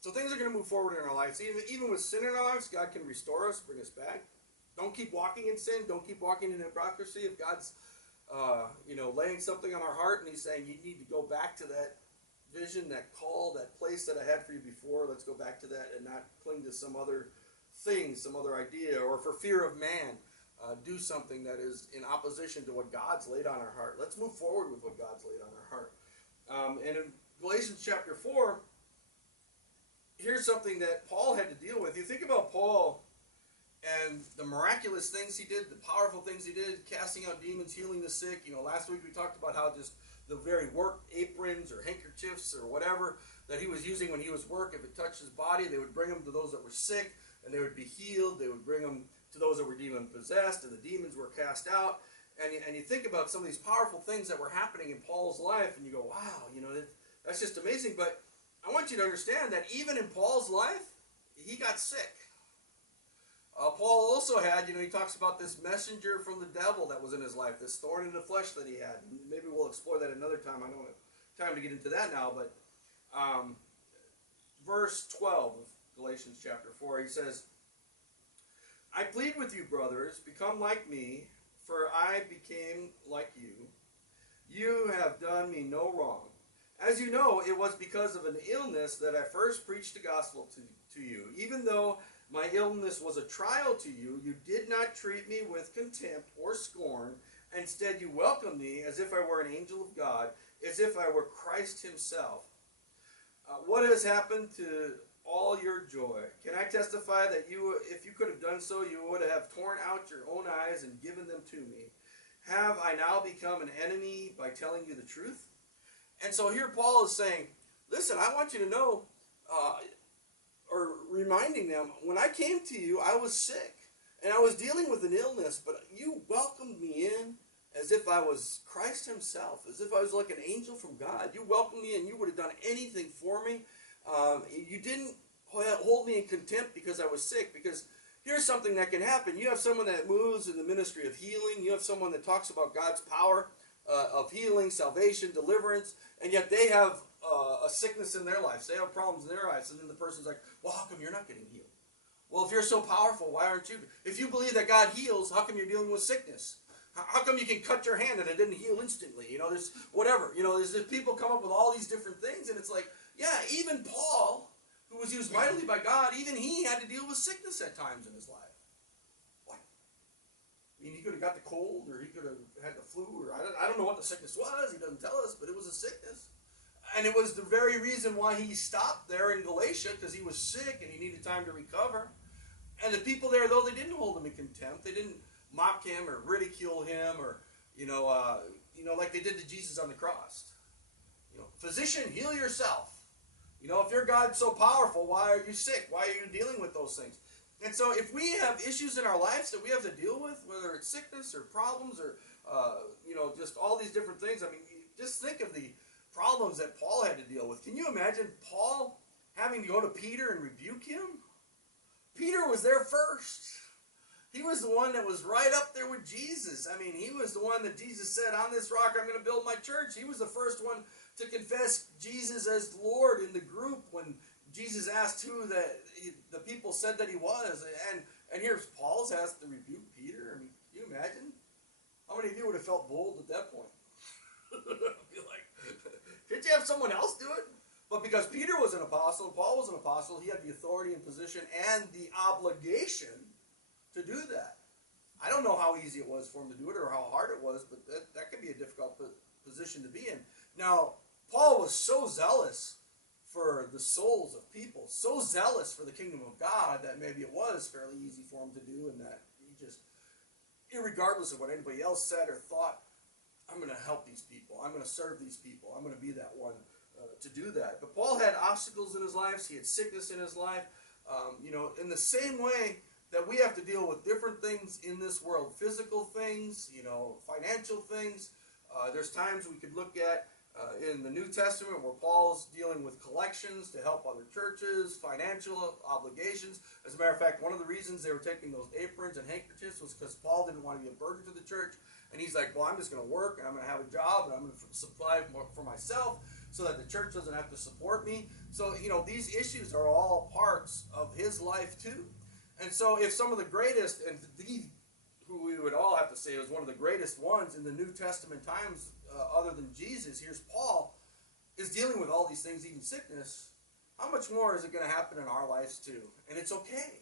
So things are going to move forward in our lives. Even with sin in our lives, God can restore us, bring us back. Don't keep walking in sin. Don't keep walking in hypocrisy. If God's, laying something on our heart and He's saying you need to go back to that vision, that call, that place that I had for you before, let's go back to that and not cling to some other thing, some other idea, or for fear of man, do something that is in opposition to what God's laid on our heart. Let's move forward with what God's laid on our heart. And in Galatians chapter 4, here's something that Paul had to deal with. You think about Paul and the miraculous things he did, the powerful things he did, casting out demons, healing the sick. Last week we talked about how just the very work, aprons or handkerchiefs or whatever that he was using when he was work, if it touched his body, they would bring them to those that were sick and they would be healed. They would bring them to those that were demon possessed and the demons were cast out. And you think about some of these powerful things that were happening in Paul's life and you go, wow, that's just amazing. But I want you to understand that even in Paul's life, he got sick. Paul also had, he talks about this messenger from the devil that was in his life, this thorn in the flesh that he had. Maybe we'll explore that another time. I don't have time to get into that now, but verse 12 of Galatians chapter 4, he says, I plead with you, brothers, become like me, for I became like you. You have done me no wrong. As you know, it was because of an illness that I first preached the gospel to you. Even though my illness was a trial to you, you did not treat me with contempt or scorn. Instead, you welcomed me as if I were an angel of God, as if I were Christ himself. What has happened to all your joy? Can I testify that if you could have done so, you would have torn out your own eyes and given them to me? Have I now become an enemy by telling you the truth? And so here Paul is saying, listen, I want you to know, or reminding them, when I came to you, I was sick. And I was dealing with an illness, but you welcomed me in as if I was Christ himself, as if I was like an angel from God. You welcomed me in. You would have done anything for me. You didn't hold me in contempt because I was sick. Because here's something that can happen. You have someone that moves in the ministry of healing. You have someone that talks about God's power of healing, salvation, deliverance, and yet they have a sickness in their lives. They have problems in their lives. And then the person's like, well, how come you're not getting healed? Well, if you're so powerful, why aren't you? If you believe that God heals, how come you're dealing with sickness? How come you can cut your hand and it didn't heal instantly? There's whatever. There's people come up with all these different things, and it's like, yeah, even Paul, who was used mightily by God, even he had to deal with sickness at times in his life. What? I mean, he could have got the cold, or he could have had the flu, or I don't know what the sickness was. He doesn't tell us, but it was a sickness. And it was the very reason why he stopped there in Galatia, because he was sick and he needed time to recover. And the people there, though, they didn't hold him in contempt. They didn't mock him or ridicule him, or like they did to Jesus on the cross. Physician, heal yourself. If your God's so powerful, why are you sick? Why are you dealing with those things? And so if we have issues in our lives that we have to deal with, whether it's sickness or problems or, just all these different things, I mean, just think of the problems that Paul had to deal with. Can you imagine Paul having to go to Peter and rebuke him? Peter was there first. He was the one that was right up there with Jesus. I mean, he was the one that Jesus said, on this rock I'm going to build my church. He was the first one to confess Jesus as Lord in the group when Jesus asked who the people said that he was. And here's Paul's has to rebuke Peter. I mean, can you imagine? How many of you would have felt bold at that point? Be like, can't you have someone else do it? But because Peter was an apostle and Paul was an apostle, he had the authority and position and the obligation to do that. I don't know how easy it was for him to do it or how hard it was, but that could be a difficult position to be in. Now, Paul was so zealous for the souls of people, so zealous for the kingdom of God, that maybe it was fairly easy for him to do, and that he just, irregardless of what anybody else said or thought, I'm going to help these people. I'm going to serve these people. I'm going to be that one to do that. But Paul had obstacles in his life. He had sickness in his life. In the same way that we have to deal with different things in this world, physical things, financial things. There's times we could look at in the New Testament where Paul's dealing with collections to help other churches, financial obligations. As a matter of fact, one of the reasons they were taking those aprons and handkerchiefs was because Paul didn't want to be a burden to the church. And he's like, well, I'm just going to work, and I'm going to have a job, and I'm going to supply for myself. so that the church doesn't have to support me. So, these issues are all parts of his life too. And so if some of the greatest, and who we would all have to say was one of the greatest ones in the New Testament times, other than Jesus, here's Paul, is dealing with all these things, even sickness, how much more is it going to happen in our lives too? And it's okay.